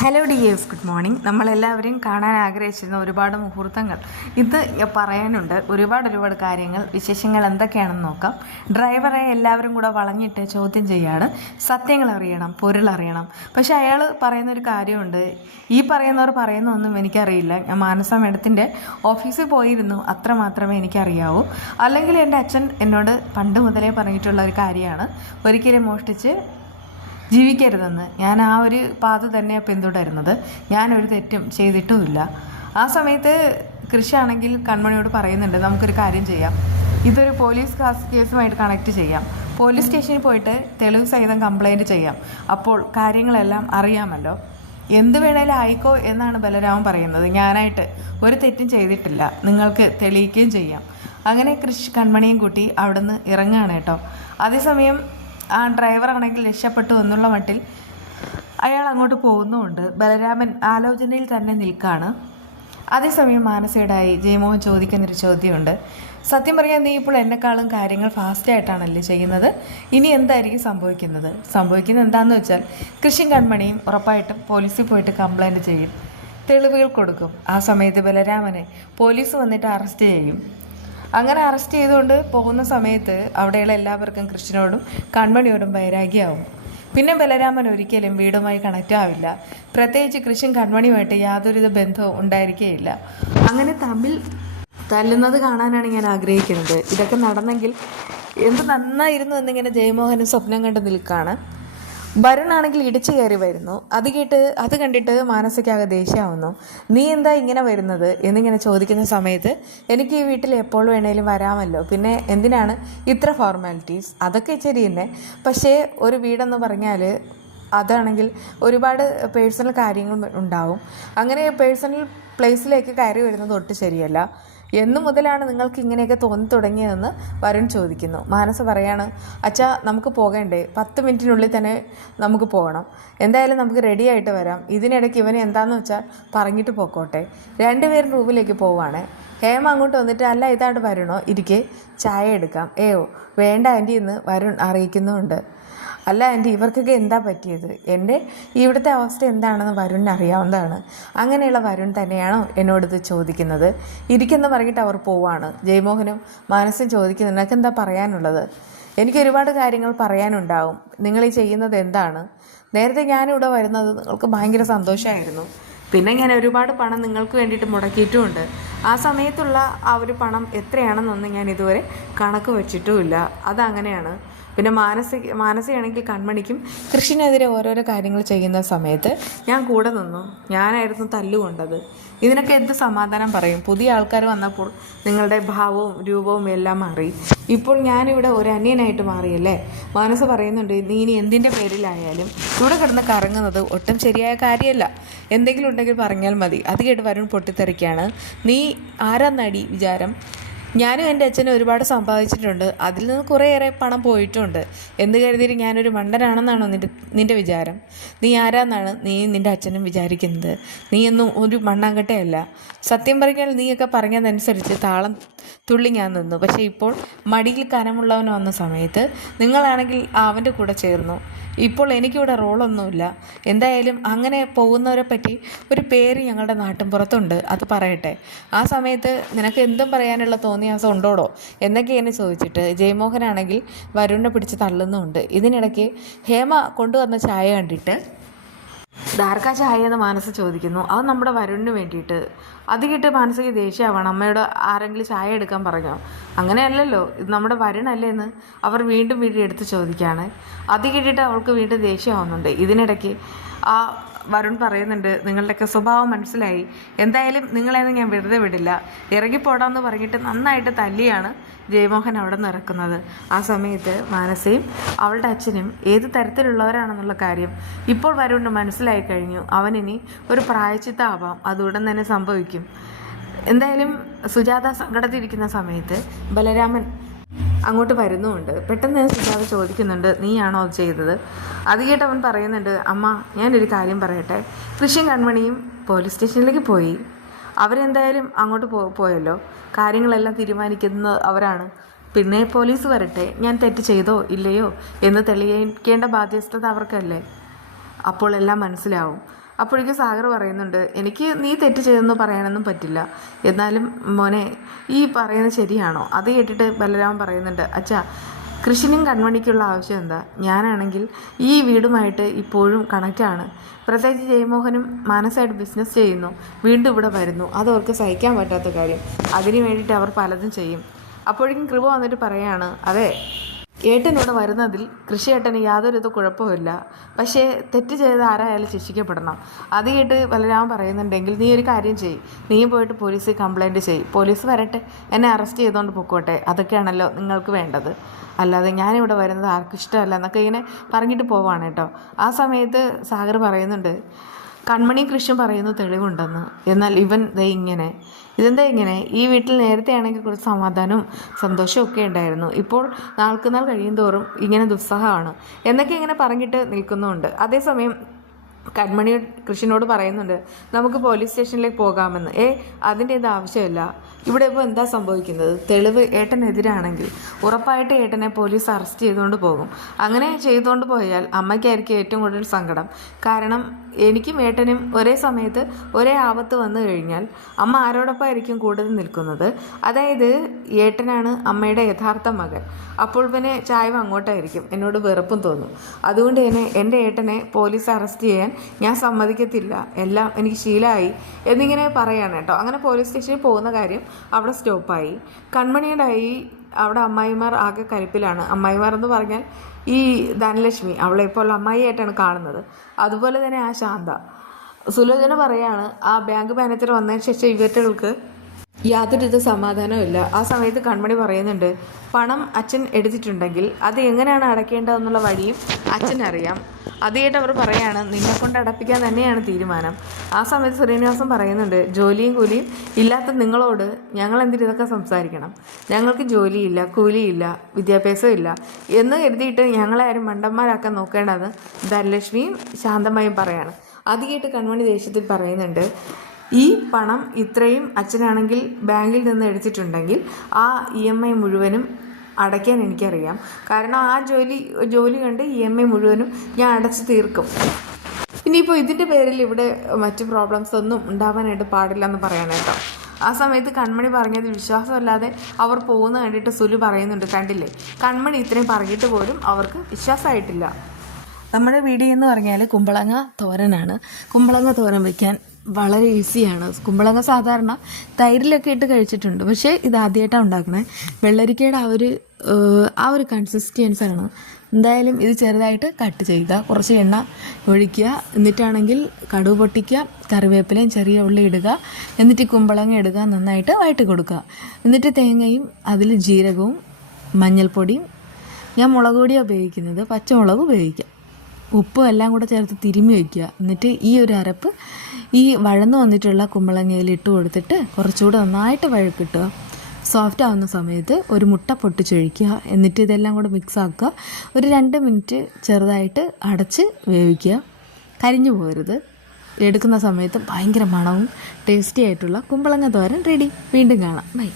Hello dears, good morning. നമ്മളെല്ലാവരും കാണാൻ ആഗ്രഹിച്ചിരുന്ന ഒരുപാട് മുഹൂർത്തങ്ങൾ ഇത് പറയാനുണ്ട്. ഒരുപാട് കാര്യങ്ങൾ, വിശേഷങ്ങൾ എന്തൊക്കെയാണെന്ന് നോക്കാം. ഡ്രൈവറെ എല്ലാവരും കൂടെ വളഞ്ഞിട്ട് ചോദ്യം ചെയ്യാണ്. സത്യങ്ങൾ അറിയണം, പൊരുളറിയണം. പക്ഷെ അയാൾ പറയുന്നൊരു കാര്യമുണ്ട്. ഈ പറയുന്നവർ പറയുന്നൊന്നും എനിക്കറിയില്ല. ഞാൻ മാനസ മേഡത്തിൻ്റെ ഓഫീസിൽ പോയിരുന്നു, അത്ര മാത്രമേ എനിക്കറിയാവൂ. അല്ലെങ്കിൽ എൻ്റെ അച്ഛൻ എന്നോട് പണ്ട് മുതലേ പറഞ്ഞിട്ടുള്ള ഒരു കാര്യമാണ്, ഒരിക്കലും മോഷ്ടിച്ച് ജീവിക്കരുതെന്ന്. ഞാൻ ആ ഒരു പാത തന്നെയാണ് പിന്തുടരുന്നത്. ഞാനൊരു തെറ്റും ചെയ്തിട്ടുമില്ല. ആ സമയത്ത് കൃഷിയാണെങ്കിൽ കൺമണിയോട് പറയുന്നുണ്ട്, നമുക്കൊരു കാര്യം ചെയ്യാം, ഇതൊരു പോലീസ് കേസുമായിട്ട് കണക്ട് ചെയ്യാം, പോലീസ് സ്റ്റേഷനിൽ പോയിട്ട് തെളിവ് സഹിതം കംപ്ലൈൻറ്റ് ചെയ്യാം, അപ്പോൾ കാര്യങ്ങളെല്ലാം അറിയാമല്ലോ, എന്ത് വേണേലും ആയിക്കോ എന്നാണ് ബലരാമൻ പറയുന്നത്. ഞാനായിട്ട് ഒരു തെറ്റും ചെയ്തിട്ടില്ല, നിങ്ങൾക്ക് തെളിയിക്കുകയും ചെയ്യാം. അങ്ങനെ കൃഷി കൺമണിയും കൂട്ടി അവിടെ നിന്ന് ഇറങ്ങുകയാണ് കേട്ടോ. അതേസമയം ആ ഡ്രൈവറാണെങ്കിൽ രക്ഷപ്പെട്ടു എന്നുള്ള മട്ടിൽ അയാൾ അങ്ങോട്ട് പോകുന്നുമുണ്ട്. ബലരാമൻ ആലോചനയിൽ തന്നെ നിൽക്കുകയാണ്. അതേസമയം മാനസയുടെയായി ജയമോഹൻ ചോദിക്കുന്നൊരു ചോദ്യമുണ്ട്. സത്യം പറയാൻ, നീ ഇപ്പോൾ എന്നെക്കാളും കാര്യങ്ങൾ ഫാസ്റ്റായിട്ടാണല്ലേ ചെയ്യുന്നത്? ഇനി എന്തായിരിക്കും സംഭവിക്കുന്നത് എന്താണെന്ന് വെച്ചാൽ കൃഷിയും കൺമണിയും ഉറപ്പായിട്ടും പോലീസിൽ പോയിട്ട് കംപ്ലൈൻറ്റ് ചെയ്യും, തെളിവുകൾ കൊടുക്കും. ആ സമയത്ത് ബലരാമനെ പോലീസ് വന്നിട്ട് അറസ്റ്റ് ചെയ്യും. അങ്ങനെ അറസ്റ്റ് ചെയ്തുകൊണ്ട് പോകുന്ന സമയത്ത് അവിടെയുള്ള എല്ലാവർക്കും കൃഷ്ണനോടും കൺമണിയോടും വൈരാഗ്യമാവും. പിന്നെ ബലരാമൻ ഒരിക്കലും വീടുമായി കണക്റ്റ് ആവില്ല. പ്രത്യേകിച്ച് കൃഷ്ണൻ കൺമണിയുമായിട്ട് യാതൊരുവിധ ബന്ധവും ഉണ്ടായിരിക്കുകയില്ല. അങ്ങനെ തമ്മിൽ തല്ലുന്നത് കാണാനാണ് ഞാൻ ആഗ്രഹിക്കുന്നത്. ഇതൊക്കെ നടന്നെങ്കിൽ എന്ത് നന്നായിരുന്നു എന്നിങ്ങനെ ജയമോഹനും സ്വപ്നം കണ്ട് നിൽക്കുകയാണ്. വരുണാണെങ്കിൽ ഇടിച്ചു കയറി വരുന്നു. അത് കണ്ടിട്ട് മാനസികാകെ ദേഷ്യമാവുന്നു. നീ എന്താ ഇങ്ങനെ വരുന്നത് എന്നിങ്ങനെ ചോദിക്കുന്ന സമയത്ത്, എനിക്ക് ഈ വീട്ടിൽ എപ്പോൾ വേണേലും വരാമല്ലോ, പിന്നെ എന്തിനാണ് ഇത്ര ഫോർമാലിറ്റീസ്? അതൊക്കെ ശരി തന്നെ, പക്ഷേ ഒരു വീടെന്ന് പറഞ്ഞാൽ അതാണെങ്കിൽ ഒരുപാട് പേഴ്സണൽ കാര്യങ്ങൾ ഉണ്ടാവും. അങ്ങനെ പേഴ്സണൽ പ്ലേസിലേക്ക് കയറി വരുന്നത് ഒട്ടും ശരിയല്ല. എന്നു മുതലാണ് നിങ്ങൾക്ക് ഇങ്ങനെയൊക്കെ തോന്നി തുടങ്ങിയതെന്ന് വരുൺ ചോദിക്കുന്നു. മാനസ പറയാണ്, അച്ഛാ നമുക്ക് പോകണ്ടേ, 10 മിനിറ്റിനുള്ളിൽ തന്നെ നമുക്ക് പോകണം, എന്തായാലും നമുക്ക് റെഡി ആയിട്ട് വരാം. ഇതിനിടയ്ക്ക് ഇവനെ എന്താണെന്ന് വെച്ചാൽ പറഞ്ഞിട്ട് പോക്കോട്ടെ. രണ്ടുപേരും റൂമിലേക്ക് പോവാണ്. ഹേമ അങ്ങോട്ട് വന്നിട്ട്, അല്ല ഇതായിട്ട് വരുണോ, ഇരിക്കെ ചായ എടുക്കാം. വേണ്ട ആൻറ്റി എന്ന് വരുൺ അറിയിക്കുന്നുമുണ്ട്. അല്ല ആൻറ്റി, ഇവർക്കൊക്കെ എന്താ പറ്റിയത്? എൻ്റെ ഇവിടുത്തെ അവസ്ഥ എന്താണെന്ന് വരുണിന് അറിയാവുന്നതാണ്. അങ്ങനെയുള്ള വരുൺ തന്നെയാണോ എന്നോടിത് ചോദിക്കുന്നത്? ഇരിക്കെന്ന് പറഞ്ഞിട്ട് അവർ പോവാണ്. ജയമോഹനും മാനസും ചോദിക്കുന്നു, നിനക്ക് എന്താ പറയാനുള്ളത്? എനിക്ക് ഒരുപാട് കാര്യങ്ങൾ പറയാനുണ്ടാവും. നിങ്ങൾ ഈ ചെയ്യുന്നത് എന്താണ്? നേരത്തെ ഞാനിവിടെ വരുന്നത് നിങ്ങൾക്ക് ഭയങ്കര സന്തോഷമായിരുന്നു. പിന്നെ ഞാൻ ഒരുപാട് പണം നിങ്ങൾക്ക് വേണ്ടിയിട്ട് മുടക്കിയിട്ടുമുണ്ട്. ആ സമയത്തുള്ള ആ ഒരു പണം എത്രയാണെന്നൊന്നും ഞാൻ ഇതുവരെ കണക്ക് വെച്ചിട്ടുമില്ല. അതങ്ങനെയാണ്. പിന്നെ മാനസയാണെങ്കിൽ കൺമണിക്കും കൃഷിനെതിരെ ഓരോരോ കാര്യങ്ങൾ ചെയ്യുന്ന സമയത്ത് ഞാൻ കൂടെ നിന്നു. ഞാനായിരുന്നു തല്ലുകൊണ്ടത്. ഇതിനൊക്കെ എന്ത് സമാധാനം പറയും? പുതിയ ആൾക്കാർ വന്നപ്പോൾ നിങ്ങളുടെ ഭാവവും രൂപവും എല്ലാം മാറി. ഇപ്പോൾ ഞാനിവിടെ ഒരു അന്യനായിട്ട് മാറിയല്ലേ? മാനസ പറയുന്നുണ്ട്, നീ ഇനി എന്തിൻ്റെ പേരിലായാലും ഇവിടെ കിടന്ന് കറങ്ങുന്നത് ഒട്ടും ശരിയായ കാര്യമല്ല. എന്തെങ്കിലും ഉണ്ടെങ്കിൽ പറഞ്ഞാൽ മതി. അത് കേട്ട് വരുൺ പൊട്ടിത്തെറിക്കുകയാണ്. നീ ആരാന്നടി വിചാരം? ഞാനും എൻ്റെ അച്ഛനും ഒരുപാട് സമ്പാദിച്ചിട്ടുണ്ട്, അതിൽ നിന്ന് കുറേയേറെ പണം പോയിട്ടുണ്ട് എന്ന് കരുതിയിട്ട് ഞാനൊരു മണ്ടനാണെന്നാണോ നിൻ്റെ വിചാരം? നീ ആരാന്നാണ് നിൻ്റെ അച്ഛനും വിചാരിക്കുന്നത്? നീയൊന്നും ഒരു മണ്ണാങ്കട്ടയല്ല. സത്യം പറഞ്ഞാൽ നീയൊക്കെ പറഞ്ഞതനുസരിച്ച് താളം തുള്ളി ഞാൻ നിന്നു. പക്ഷേ ഇപ്പോൾ മടിയിൽ കനമുള്ളവൻ വന്ന സമയത്ത് നിങ്ങളാണെങ്കിൽ അവൻ്റെ കൂടെ ചേർന്നു. ഇപ്പോൾ എനിക്കിവിടെ റോളൊന്നുമില്ല. എന്തായാലും അങ്ങനെ പോകുന്നവരെ പറ്റി ഒരു പേര് ഞങ്ങളുടെ നാട്ടിൻ പുറത്തുണ്ട്, അത് പറയട്ടെ. ആ സമയത്ത് നിനക്ക് എന്തും പറയാനുള്ള തോന്നിയാസം ഉണ്ടോടോ എന്നൊക്കെ എന്നെ ചോദിച്ചിട്ട് ജയമോഹനാണെങ്കിൽ വരുണിനെ പിടിച്ച് തള്ളുന്നുമുണ്ട്. ഇതിനിടയ്ക്ക് ഹേമ കൊണ്ടുവന്ന ചായ കണ്ടിട്ട്, ധാർക്ക ചായ എന്ന് മാനസ ചോദിക്കുന്നു. അത് നമ്മുടെ വരുണിന് വേണ്ടിയിട്ട്. അത് കേട്ട് മാനസിക ദേഷ്യമാവണം. അമ്മയോട് ആരെങ്കിലും ചായ എടുക്കാൻ പറഞ്ഞോ? അങ്ങനെയല്ലല്ലോ, ഇത് നമ്മുടെ വരുണല്ലേ എന്ന് അവർ വീണ്ടും എടുത്ത് ചോദിക്കുകയാണ്. അത് കേട്ടിട്ട് അവൾക്ക് വീണ്ടും ദേഷ്യമാവുന്നുണ്ട്. ഇതിനിടയ്ക്ക് ആ വരുൺ പറയുന്നുണ്ട്, നിങ്ങളുടെയൊക്കെ സ്വഭാവം മനസ്സിലായി, എന്തായാലും നിങ്ങളെന്ന് ഞാൻ വെറുതെ വിടില്ല, ഇറങ്ങിപ്പോടാന്ന് പറഞ്ഞിട്ട് നന്നായിട്ട് തല്ലിയാണ് ജയമോഹൻ അവിടെ നിന്ന് ഇറക്കുന്നത്. ആ സമയത്ത് മാനസയും അവളുടെ അച്ഛനും ഏത് തരത്തിലുള്ളവരാണെന്നുള്ള കാര്യം ഇപ്പോൾ വരുണിന് മനസ്സിലായി കഴിഞ്ഞു. അവനിനി ഒരു പ്രായശ്ചിത്തമാവാം, അത് ഉടൻ തന്നെ സംഭവിക്കും. എന്തായാലും സുജാത സങ്കടത്തിരിക്കുന്ന സമയത്ത് ബലരാമൻ അങ്ങോട്ട് വരുന്നുമുണ്ട്. പെട്ടെന്ന് സുജാത ചോദിക്കുന്നുണ്ട്, നീയാണോ അത് ചെയ്തത്? അത് കേട്ട് അവൻ പറയുന്നുണ്ട്, അമ്മ ഞാനൊരു കാര്യം പറയട്ടെ, കൃഷിയും കൺമണിയും പോലീസ് സ്റ്റേഷനിലേക്ക് പോയി. അവരെന്തായാലും അങ്ങോട്ട് പോയല്ലോ, കാര്യങ്ങളെല്ലാം തീരുമാനിക്കുന്നത് അവരാണ്. പിന്നെ പോലീസ് വരട്ടെ, ഞാൻ തെറ്റ് ചെയ്തോ ഇല്ലയോ എന്ന് തെളിയിക്കേണ്ട ബാധ്യസ്ഥത അവർക്കല്ലേ. അപ്പോൾ എല്ലാം മനസ്സിലാവും. അപ്പോഴേക്കും സാഗർ പറയുന്നുണ്ട്, എനിക്ക് നീ തെറ്റ് ചെയ്തെന്ന് പറയാനൊന്നും പറ്റില്ല, എന്നാലും മോനെ ഈ പറയുന്നത് ശരിയാണോ? അത് കേട്ടിട്ട് ബലരാമൻ പറയുന്നുണ്ട്, അച്ഛാ കൃഷിനും കൺമണിക്കുള്ള ആവശ്യം എന്താ? ഞാനാണെങ്കിൽ ഈ വീടുമായിട്ട് ഇപ്പോഴും കണക്റ്റാണ്. പ്രത്യേകിച്ച് ജയമോഹനും മാനസമായിട്ട് ബിസിനസ് ചെയ്യുന്നു, വീണ്ടും ഇവിടെ വരുന്നു, അതവർക്ക് സഹിക്കാൻ പറ്റാത്ത കാര്യം. അതിന് വേണ്ടിയിട്ട് അവർ പലതും ചെയ്യും. അപ്പോഴേക്കും കൃപ വന്നിട്ട് പറയാണ്, അതെ ഏട്ടനിവിടെ വരുന്നതിൽ കൃഷിയേട്ടന് യാതൊരു കുഴപ്പമില്ല, പക്ഷേ തെറ്റ് ചെയ്ത് ആരായാലും ശിക്ഷിക്കപ്പെടണം. അത് കേട്ട് ബലരാമൻ പറയുന്നുണ്ടെങ്കിൽ നീ ഒരു കാര്യം ചെയ്യും, നീ പോയിട്ട് പോലീസിൽ കംപ്ലൈൻറ്റ് ചെയ്യും, പോലീസ് വരട്ടെ, എന്നെ അറസ്റ്റ് ചെയ്തുകൊണ്ട് പൊക്കോട്ടെ, അതൊക്കെയാണല്ലോ നിങ്ങൾക്ക് വേണ്ടത്, അല്ലാതെ ഞാനിവിടെ വരുന്നത് ആർക്കും ഇഷ്ടമല്ല എന്നൊക്കെ ഇങ്ങനെ പറഞ്ഞിട്ട് പോവാണ് കേട്ടോ. ആ സമയത്ത് സാഗർ പറയുന്നുണ്ട്, കൺമണി കൃഷ്ണൻ പറയുന്നു തെളിവുണ്ടെന്ന്, എന്നാൽ ഇവൻ ഇതെന്താ ഇങ്ങനെ? ഈ വീട്ടിൽ നേരത്തെ ആണെങ്കിൽ കുറച്ച് സമാധാനവും സന്തോഷവും ഒക്കെ ഉണ്ടായിരുന്നു, ഇപ്പോൾ നാൾക്കുനാൾ കഴിയുന്തോറും ഇങ്ങനെ ദുസ്സഹമാണ് എന്നൊക്കെ ഇങ്ങനെ പറഞ്ഞിട്ട് നിൽക്കുന്നുണ്ട്. അതേസമയം കൺമണി കൃഷ്ണനോട് പറയുന്നുണ്ട്, നമുക്ക് പോലീസ് സ്റ്റേഷനിലേക്ക് പോകാമെന്ന്. അതിൻ്റെ ഇത് ആവശ്യമില്ല, ഇവിടെ ഇപ്പോൾ എന്താ സംഭവിക്കുന്നത്? തെളിവ് ഏട്ടനെതിരാണെങ്കിൽ ഉറപ്പായിട്ട് ഏട്ടനെ പോലീസ് അറസ്റ്റ് ചെയ്തുകൊണ്ട് പോകും. അങ്ങനെ ചെയ്തുകൊണ്ട് പോയാൽ അമ്മയ്ക്കായിരിക്കും ഏറ്റവും കൂടുതൽ സങ്കടം. കാരണം എനിക്കും ഏട്ടനും ഒരേ സമയത്ത് ഒരേ ആപത്ത് വന്നു കഴിഞ്ഞാൽ അമ്മ ആരോടൊപ്പമായിരിക്കും കൂടുതൽ നിൽക്കുന്നത്? അതായത് ഏട്ടനാണ് അമ്മയുടെ യഥാർത്ഥ മകൻ. അപ്പോൾ പിന്നെ ചായവ് അങ്ങോട്ടായിരിക്കും, എന്നോട് വെറുപ്പും തോന്നും. അതുകൊണ്ട് തന്നെ എൻ്റെ ഏട്ടനെ പോലീസ് അറസ്റ്റ് ചെയ്യാൻ ഞാൻ സമ്മതിക്കത്തില്ല, എല്ലാം എനിക്ക് ശീലമായി എന്നിങ്ങനെ പറയാണ് കേട്ടോ. അങ്ങനെ പോലീസ് സ്റ്റേഷനിൽ പോകുന്ന കാര്യം അവിടെ സ്റ്റോപ്പായി. കൺമണിയുടെ അവിടെ അമ്മായിമാർ ആകെ കലിപ്പിലാണ്. അമ്മായിമാർ എന്ന് പറഞ്ഞാൽ ഈ ധനലക്ഷ്മി, അവളെ ഇപ്പോൾ അമ്മായിയായിട്ടാണ് കാണുന്നത്. അതുപോലെ തന്നെ ആ ശാന്ത. സുലോചന പറയാണ്, ആ ബാങ്ക് മാനേജർ വന്നതിന് ശേഷം ഇവറ്റകൾക്ക് യാതൊരു സമാധാനവും ഇല്ല. ആ സമയത്ത് കൺമണി പറയുന്നുണ്ട്, പണം അച്ഛൻ എടുത്തിട്ടുണ്ടെങ്കിൽ അത് എങ്ങനെയാണ് അടയ്ക്കേണ്ടതെന്നുള്ള വഴിയും അച്ഛനറിയാം. അതായിട്ട് അവർ പറയാണ്, നിന്നെക്കൊണ്ട് അടപ്പിക്കാൻ തന്നെയാണ് തീരുമാനം. ആ സമയത്ത് ശ്രീനിവാസൻ പറയുന്നുണ്ട്, ജോലിയും കൂലിയും ഇല്ലാത്ത നിങ്ങളോട് ഞങ്ങൾ എന്തിന് ഇതൊക്കെ സംസാരിക്കണം? ഞങ്ങൾക്ക് ജോലിയില്ല, കൂലിയില്ല, വിദ്യാഭ്യാസം ഇല്ല എന്ന് കരുതിയിട്ട് ഞങ്ങളെ ആരും മണ്ടന്മാരാക്കാൻ നോക്കേണ്ടത് ധനലക്ഷ്മിയും ശാന്തമായും പറയാണ്. അത് കേട്ട് കൺമണി ദേഷ്യത്തിൽ പറയുന്നുണ്ട്, ഈ പണം ഇത്രയും അച്ഛനാണെങ്കിൽ ബാങ്കിൽ നിന്ന് എടുത്തിട്ടുണ്ടെങ്കിൽ ആ EMI മുഴുവനും അടയ്ക്കാൻ എനിക്കറിയാം. കാരണം ആ ജോലി കണ്ട് EMI മുഴുവനും ഞാൻ അടച്ചു തീർക്കും. ഇനിയിപ്പോൾ ഇതിൻ്റെ പേരിൽ ഇവിടെ മറ്റ് പ്രോബ്ലംസ് ഒന്നും ഉണ്ടാവാനായിട്ട് പാടില്ല എന്ന് പറയാനായിട്ടോ. ആ സമയത്ത് കൺമണി പറഞ്ഞത് വിശ്വാസമല്ലാതെ അവർ പോകുന്ന കണ്ടിട്ട് സുലു പറയുന്നുണ്ട്, കണ്ടില്ലേ കൺമണി ഇത്രയും പറഞ്ഞിട്ട് പോലും അവർക്ക് വിശ്വാസമായിട്ടില്ല. നമ്മുടെ വീഡിയോ എന്ന് പറഞ്ഞാൽ കുമ്പളങ്ങ തോരനാണ്. കുമ്പളങ്ങ തോരൻ വയ്ക്കാൻ വളരെ ഈസിയാണ്. കുമ്പളങ്ങ സാധാരണ തൈരിലൊക്കെ ഇട്ട് കഴിച്ചിട്ടുണ്ട്, പക്ഷേ ഇത് ആദ്യമായിട്ടാണ് ഉണ്ടാക്കണേ. വെള്ളരിക്കയുടെ ആ ഒരു കൺസിസ്റ്റൻസാണ്. എന്തായാലും ഇത് ചെറുതായിട്ട് കട്ട് ചെയ്യുക, കുറച്ച് എണ്ണ ഒഴിക്കുക, എന്നിട്ടാണെങ്കിൽ കടുക് പൊട്ടിക്കുക, കറിവേപ്പിലയും ചെറിയ ഉള്ളി ഇടുക, എന്നിട്ട് കുമ്പളങ്ങ ഇടുക, നന്നായിട്ട് വഴറ്റി കൊടുക്കുക. എന്നിട്ട് തേങ്ങയും അതിൽ ജീരകവും മഞ്ഞൾപ്പൊടിയും, ഞാൻ മുളക് പൊടിയാണ് ഉപയോഗിക്കുന്നത്, പച്ചമുളക് ഉപയോഗിക്കുക, ഉപ്പും എല്ലാം കൂടെ ചേർത്ത് തിരുമ്മി വയ്ക്കുക. എന്നിട്ട് ഈ ഒരു അരപ്പ് ഈ വഴന്നു വന്നിട്ടുള്ള കുമ്പളങ്ങയിൽ ഇട്ട് കൊടുത്തിട്ട് കുറച്ചുകൂടെ നന്നായിട്ട് വഴക്കിട്ടുക. സോഫ്റ്റ് ആവുന്ന സമയത്ത് ഒരു മുട്ട പൊട്ടിച്ചൊഴിക്കുക. എന്നിട്ട് ഇതെല്ലാം കൂടെ മിക്സ് ആക്കുക. ഒരു 2 മിനിറ്റ് ചെറുതായിട്ട് അടച്ച് വേവിക്കുക. കരിഞ്ഞു പോകരുത്. എടുക്കുന്ന സമയത്ത് ഭയങ്കര മണവും ടേസ്റ്റി ആയിട്ടുള്ള കുമ്പളങ്ങ തോരൻ റെഡി. വീണ്ടും കാണാം. ബൈ.